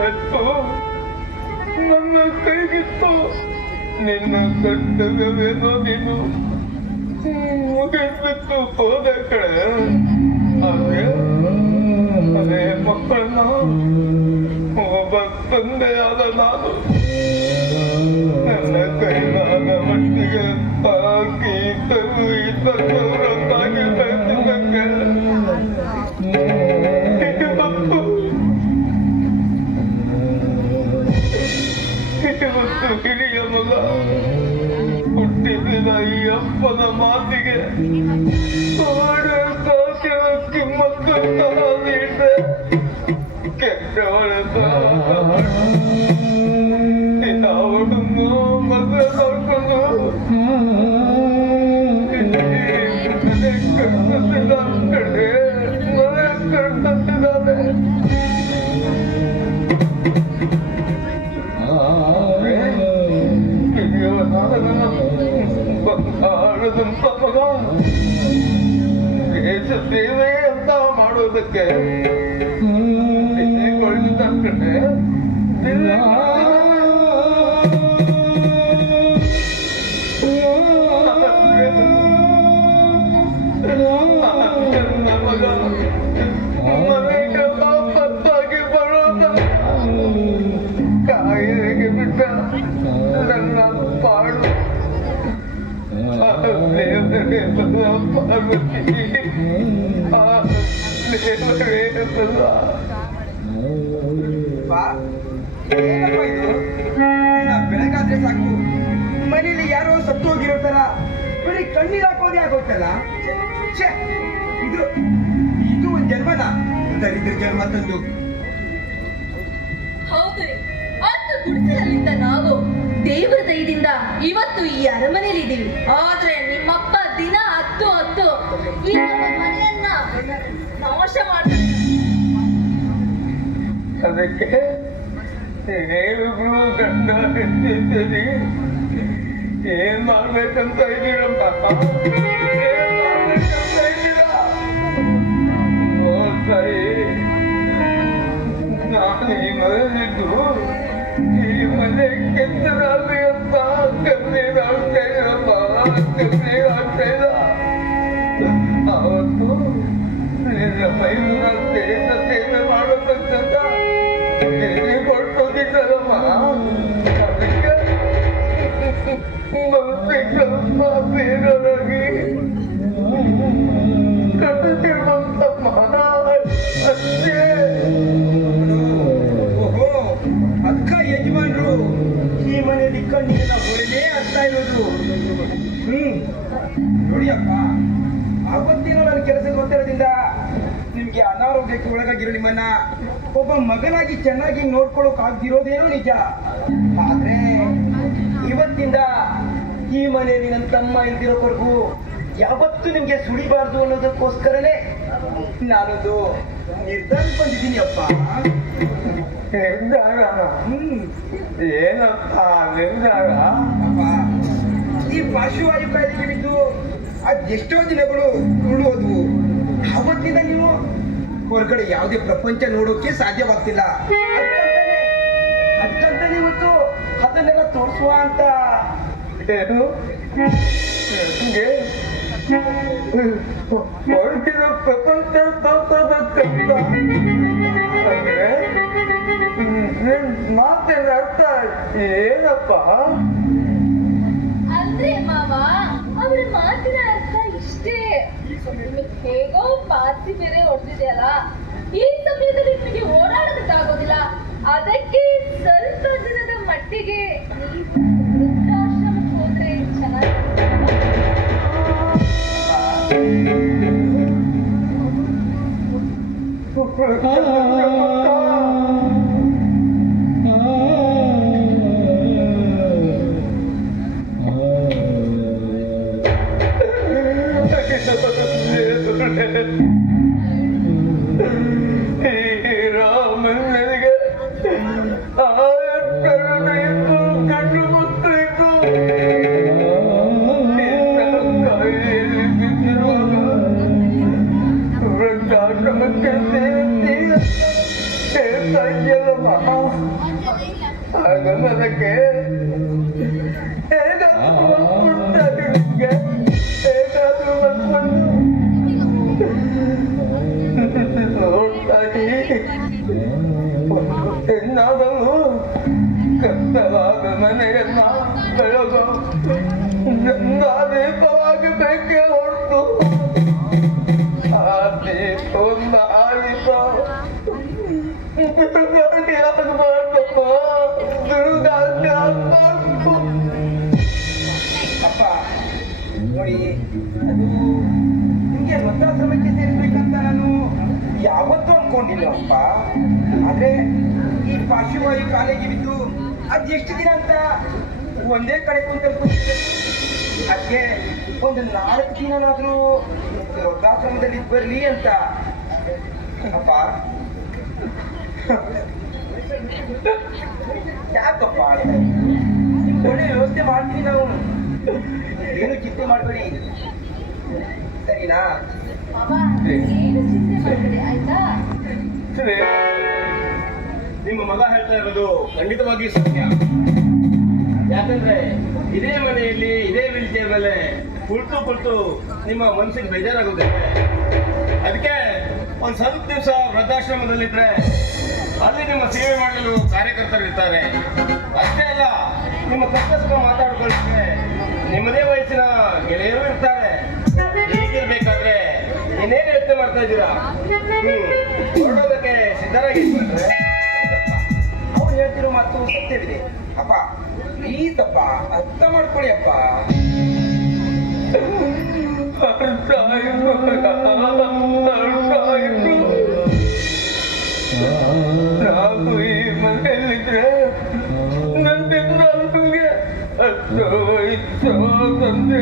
ಹೆತ್ತು ನನ್ನ ಕೈಗಿತ್ತು, ನಿನ್ನ ಕರ್ತವ್ಯವೇನೋ ನೀನು ಮುಗಿಸ್ಬಿಟ್ಟು ಹೋದ ಕಡೆ ಅದೇ ಅದೇ ಮಕ್ಕಳನ್ನ, ಒಬ್ಬ ತಂದೆಯಾದ ನಾನು. ಸೇವೆ ಅಂತ ಮಾಡೋದಕ್ಕೆ ಕಡೆ ಏನಪ್ಪ ಇದು ದಿನ ಬೆಳಗಾದ್ರೆ ಸಾಕು. ಮನೇಲಿ ಯಾರೋ ಸತ್ತು ಹೋಗಿರೋ ತರ ಬರೀ ಕಣ್ಣೀರ್ ಹಾಕೋದೇ ಆಗೋಯ್ತಲ್ಲ? ಛೆ, ಇದು ಇದು ಒಂದ್ ಜನ್ಮನ? ದರಿದ್ರ ಜನ್ಮ ತಂದು. ಹೌದು ರೀ. ಅಷ್ಟು ಗುಡಿಸಲಲ್ಲಿದ್ದ ನಾವು ದೇವರ ದಯದಿಂದ ಇವತ್ತು ಈ ಅರಮನೆಯಲ್ಲಿ ಇದ್ದೀವಿ. ಆದ್ರೆ ನಿಮ್ಮಪ್ಪ ದಿನ ಹತ್ತು ಹತ್ತು ಈ ನಮ್ಮ ಮನೆಯನ್ನ ನಾಶ ಮಾಡ್ತಾರೆ. ಅದಕ್ಕೆ ಹೇಳಿದ್ರು ಗಂಡ ಹೆಂಡತಿ ಏನ್ ಮಾಡ್ಬೇಕಂತ ಇದ್ದೀರಪ್ಪ ಏನ್ ಮಾಡ್ಬೇಕಂತ ಇದ್ದೀರಾ ಓ ತಾಯಿ ನಾನು ಈ ಮನೆಯಲ್ಲಿದ್ದು ಈ ಮನೆ ಇಲ್ಲ ಅವತ್ತು ನಿನ್ನ ಅಕ್ಕ ಯಜಮಾನ್ರು ಈ ಆಗ್ತಾ ಇರೋದು ಹ್ಮ್ ನನ್ನ ಕೆಲಸಕ್ಕೆ ಗೊತ್ತಿರೋದ್ರಿಂದ ನಿಮ್ಗೆ ಅನಾರೋಗ್ಯಕ್ಕೆ ಒಳಗಾಗಿರೋ ನಿಮ್ಮನ್ನ ಒಬ್ಬ ಮಗನಾಗಿ ಚೆನ್ನಾಗಿ ನೋಡ್ಕೊಳಕ್ ಆಗ್ದಿರೋದೇನು ನಿಜ. ಆದ್ರೆ ಇವತ್ತಿಂದ ಈ ಮನೆಯಲ್ಲಿ ನನ್ನ ತಮ್ಮ ಇಲ್ದಿರೋವರೆಗೂ ಯಾವತ್ತೂ ನಿಮ್ಗೆ ಸುಳಿಬಾರ್ದು ಅನ್ನೋದಕ್ಕೋಸ್ಕರನೇ ನಾನೊಂದು ನಿರ್ಧಾರಕ್ಕೆ ಬಂದಿದ್ದೀನಿ ಅಪ್ಪ. ನಿರ್ಧಾರ? ಏನಪ್ಪ ನಿರ್ಧಾರ? ಈ ಪಾರ್ಶ್ವವಾಯು ಕಾಯಿಲೆಗೆ ಬಿದ್ದು ಅದೆಷ್ಟೋ ದಿನಗಳು ಉಳುವುದು ಅವತ್ತಿಂದ ನೀವು ಹೊರಗಡೆ ಯಾವುದೇ ಪ್ರಪಂಚ ನೋಡೋಕೆ ಸಾಧ್ಯವಾಗ್ತಿಲ್ಲ. ಅದ್ಕಂತಾನೆ ಇವತ್ತು ಅದನ್ನೆಲ್ಲ ತೋರಿಸುವ ಅಂತ ಹೊರಟಿರೋ ಪ್ರಪಂಚ ಅಂದ್ರೆ ಮಾತಿನ ಅರ್ಥ ಏನಪ್ಪ? ಅಂದ್ರೆ ಅವರ ಮಾತಿನ ಅರ್ಥ ಇಷ್ಟೇ ಹೇಗೋ ಪಾರ್ಸಿ ಬೇರೆ ಹೊಡೆದಿದೆಯಲ್ಲ ಈ ಸಮಯದಲ್ಲಿ ನಿಮಗೆ ಓಡಾಡೋದಕ್ಕಾಗೋದಿಲ್ಲ ಅದಕ್ಕೆ ಸ್ವಲ್ಪ ದಿನದ ಮಟ್ಟಿಗೆ ಹೋದ್ರೆ ಚೆನ್ನಾಗಿರುತ್ತೆ. ಅನ್ಕೊಂಡಿಲ್ಲಪ್ಪ ಆದ್ರೆ ಈ ಪಾರ್ಶ್ವವಾಯು ಕಾಲೇಜಿ ಬಿದ್ದು ಅದ್ ಎಷ್ಟು ದಿನ ಅಂತ ಒಂದೇ ಕಡೆ ಕುಂತ ಅದಕ್ಕೆ ಒಂದು ನಾಲ್ಕು ದಿನನಾದ್ರೂ ವೃದ್ಧಾಶ್ರಮದಲ್ಲಿ ಬರಲಿ ಅಂತ. ಅಪ್ಪ. ಯಾಕಪ್ಪ? ಒಳ್ಳೆ ವ್ಯವಸ್ಥೆ ಮಾಡ್ತೀವಿ ನಾವು. ಏನು ಚಿಂತೆ ಮಾಡಬೇಡಿ. ಸರಿನಾ? ನಿಮ್ಮ ಮಗ ಹೇಳ್ತಾ ಇರೋದು ಖಂಡಿತವಾಗಿ ಸತ್ಯ. ಯಾಕಂದ್ರೆ ಇದೇ ಮನೆಯಲ್ಲಿ, ಇದೇ ವಿಲ್ಚೇರ್ ಮೇಲೆ ಕುಳ್ತು ಕುಳ್ತು ನಿಮ್ಮ ಮನಸ್ಸಿಗೆ ಬೇಜಾರಾಗುತ್ತೆ. ಅದಕ್ಕೆ ಒಂದ್ ಸ್ವಲ್ಪ ದಿವಸ ವೃದ್ಧಾಶ್ರಮದಲ್ಲಿದ್ರೆ ಅಲ್ಲಿ ನಿಮ್ಮ ಸೇವೆ ಮಾಡಲು ಕಾರ್ಯಕರ್ತರು ಇರ್ತಾರೆ. ಅಷ್ಟೇ ಅಲ್ಲ, ನಿಮ್ಮ ಸುಖ ಮಾತಾಡ್ಕೊಳ್ಳಿಕ್ಕೆ ನಿಮ್ಮದೇ ವಯಸ್ಸಿನ ಗೆಳೆಯರು ಇರ್ತಾರೆ. ಹೀಗಿರ್ಬೇಕಾದ್ರೆ ಇನ್ನೇನು ಯೋಚನೆ ಮಾಡ್ತಾ ಇದ್ದೀರಾ? ಹೊರಡೋದಕ್ಕೆ ಸಿದ್ಧರಾಗಿರ್ಬೇಕ್ರೆ ಅವ್ರು ಹೇಳ್ತಿರೋ ಮಾತು ಸತ್ಯವಿದೆ ಅಪ್ಪ, ಈ ಅಪ್ಪ ಅರ್ಥ ಮಾಡ್ಕೊಳ್ಳಿ ಅಪ್ಪ. ನಾವು ಈ ಮನೆಯಲ್ಲಿದ್ರೆ ನನ್ನ ತಂದೆ.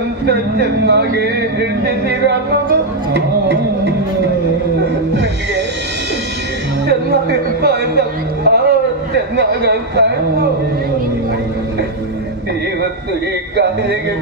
ಗೊತ್ತಂತ ಚೆನ್ನಾಗಿ ಹಿಡಿದಿದ್ದೀರಾ ಅನ್ನೋದು ನನಗೆ ಚೆನ್ನಾಗಿ ಅರ್ಥ ಆಯ್ತು ಇವತ್ತು ಈ ಕಾಯಿಲೆಗೆ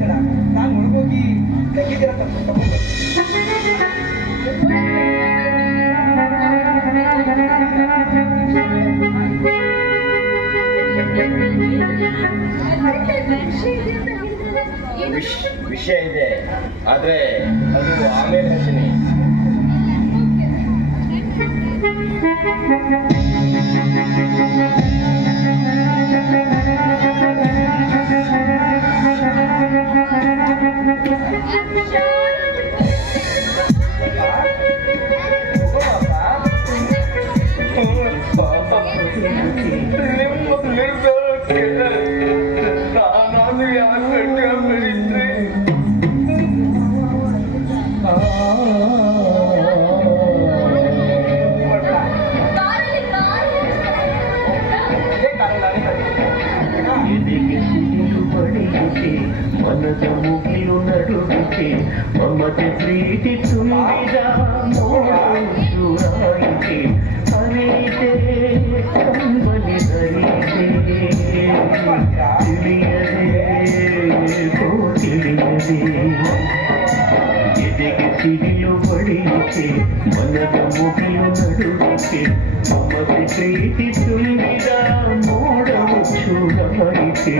ಕಣ ನಾನು ಒಳಗೋಗಿ ತೆಗೆದಿರ ವಿಷಯ ಇದೆ ಆದ್ರೆ ಅದು ಆಮೇಲೆ ಹೇಳ್ತೀನಿ ನಿಮ್ಮ ಎದೆಗೆ ಸಿಡಿಲು ಬಡಿಯುತ್ತೆ ಮನದ ಮುಗಿಲು ನಡುವಿಕೆ ಮಮತೆ ಪ್ರೀತಿ ತುಂಬಿದ ಮೋಡವು ಚೂಡಾಯಿತೆ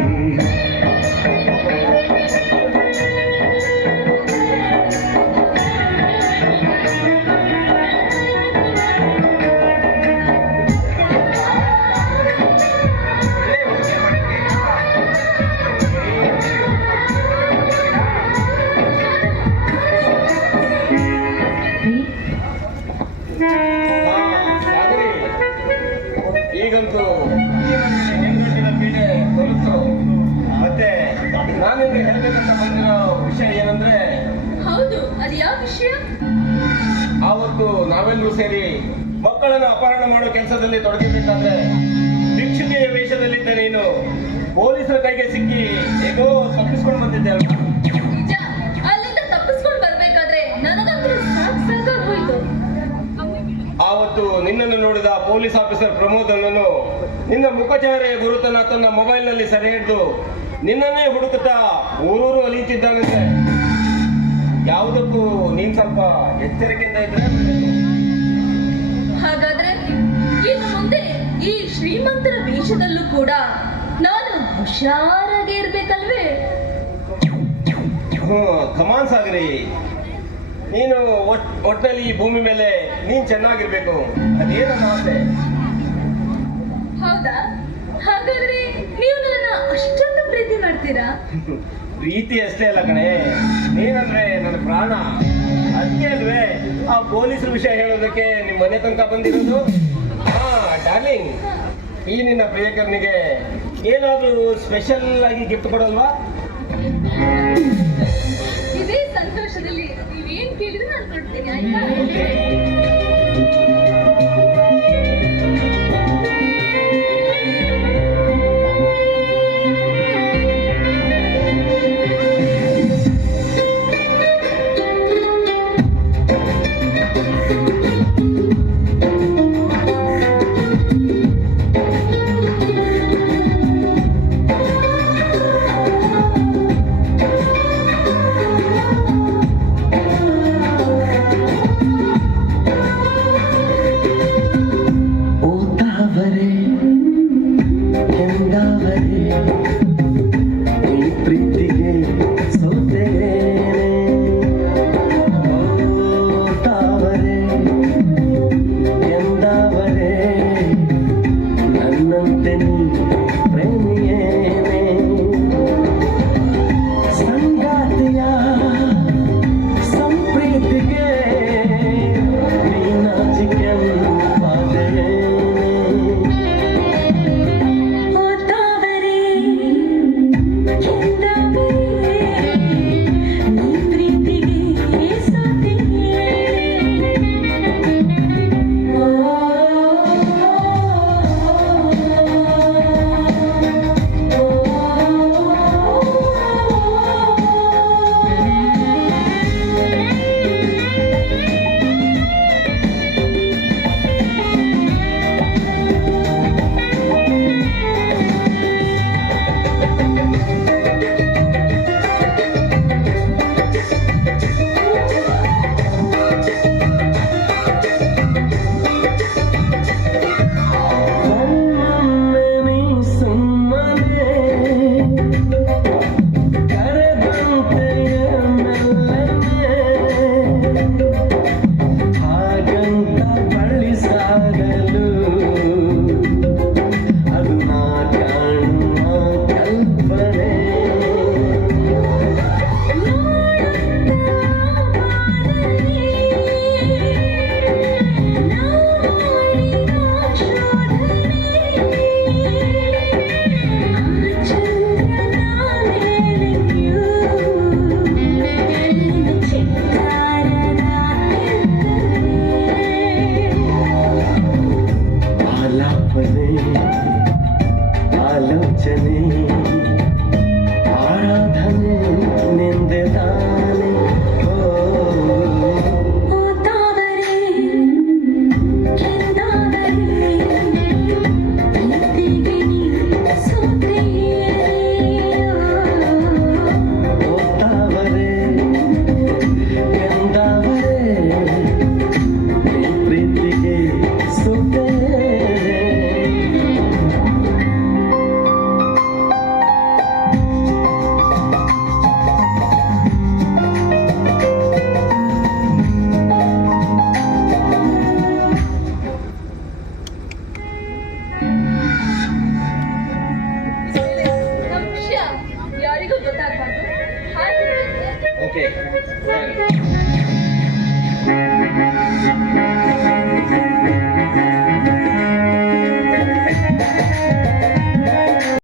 ನಾವೆಲ್ಲರೂ ಸೇರಿ ಮಕ್ಕಳನ್ನು ಅಪಹರಣ ಮಾಡೋ ಕೆಲಸದಲ್ಲಿ ತೊಡಗಿಬೇಕಂದ್ರೆ ಭಿಕ್ಷುಕೆಯ ವೇಷದಲ್ಲಿದ್ದ ನೀನು ಪೊಲೀಸರ ಕೈಗೆ ಸಿಕ್ಕಿ ಹೇಗೋ ತಪ್ಪಿಸ್ಕೊಂಡು ಬಂದಿದ್ದೆ ಅಲ್ಲಿಂದ ತಪ್ಪಿಸ್ಕೊಂಡು ಬರ್ಬೇಕಾದ್ರೆ ನನಗಂತೂ ಸಾಕ್ ಸಾಕಾಗೋಯ್ತು ಆವತ್ತು ನಿನ್ನನ್ನು ನೋಡಿದ ಪೊಲೀಸ್ ಆಫೀಸರ್ ಪ್ರಮೋದ್ ಅನ್ನನು ನಿನ್ನ ಮುಖಚಾರೆಯ ಗುರುತನ ತನ್ನ ಮೊಬೈಲ್ನಲ್ಲಿ ಸೆರೆ ಹಿಡಿದು ನಿನ್ನನ್ನೇ ಹುಡುಕುತ್ತಾ ಊರೂರು ಅಲಿಯುತ್ತಿದ್ದಾನಂತೆ ಯಾವುದಕ್ಕೂ ನೀನ್ ಸ್ವಲ್ಪ ಎಚ್ಚರಿಕೆಯಿಂದ ಇದ್ರೆ ಶ್ರೀಮಂತರ ವೇಷದಲ್ಲೂ ಕೂಡ ನಾನು ಹುಷಾರಾಗಿ ಇರ್ಬೇಕಲ್ವೇ? ಕಮಾನ್ ಸಾಗರಿ. ನೀನು ಒಟ್ ಒಟ್ಟಿನಲ್ಲಿ ಈ ಭೂಮಿ ಮೇಲೆ ನೀನ್ ಚೆನ್ನಾಗಿರ್ಬೇಕು. ಅದೇ ನನ್ನ ಆಸೆ. ಹೌದಾ? ಹಾಗಾದ್ರೆ ನೀವು ನನ್ನ ಅಷ್ಟೊಂದು ಪ್ರೀತಿ ಮಾಡ್ತೀರಾ? ಪ್ರೀತಿ ಅಷ್ಟೇ ಅಲ್ಲ ಕಣೆ. ನೀನಂದ್ರೆ ನನ್ನ ಪ್ರಾಣ. ಅದಕ್ಕೆ ಅಲ್ವೇ ಆ ಪೊಲೀಸರ ವಿಷಯ ಹೇಳೋದಕ್ಕೆ ನಿಮ್ಮ ಮನೆ ತನಕ ಬಂದಿರೋದು? ಡಾರ್ಲಿಂಗ್ ಈ ನಿನ್ನ ಪ್ರಿಯಕರ್ನಿಗೆ ಏನಾದರೂ ಸ್ಪೆಷಲ್ ಆಗಿ ಗಿಫ್ಟ್ ಕೊಡಲ್ವಾ? ಇದೇ ಸಂತೋಷದಲ್ಲಿ ನೀವೇನ್ ಕೇಳಿದ್ರು ನಾನು ಕೊಡ್ತೀನಿ Thank you.